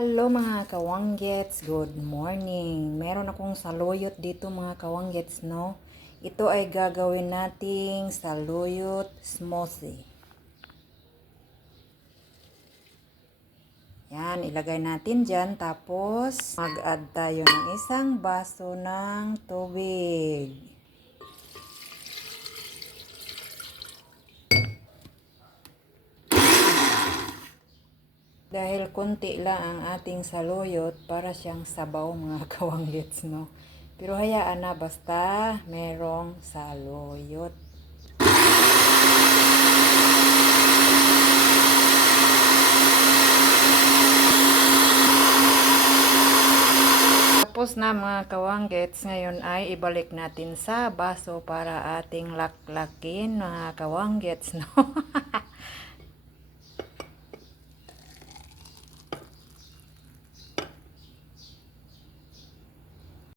Hello mga kawanggets, good morning. Meron akong saluyot dito mga kawanggets, no? Ito ay gagawin nating saluyot smoothie. Yan, ilagay natin dyan. Tapos, mag-add tayo ng isang baso ng tubig. Dahil konti lang ang ating saluyot, para siyang sabaw mga kawanggets, no? Pero hayaan na, basta merong saluyot. Tapos na mga kawanggets, ngayon ay ibalik natin sa baso para ating laklakin mga kawanggets, no?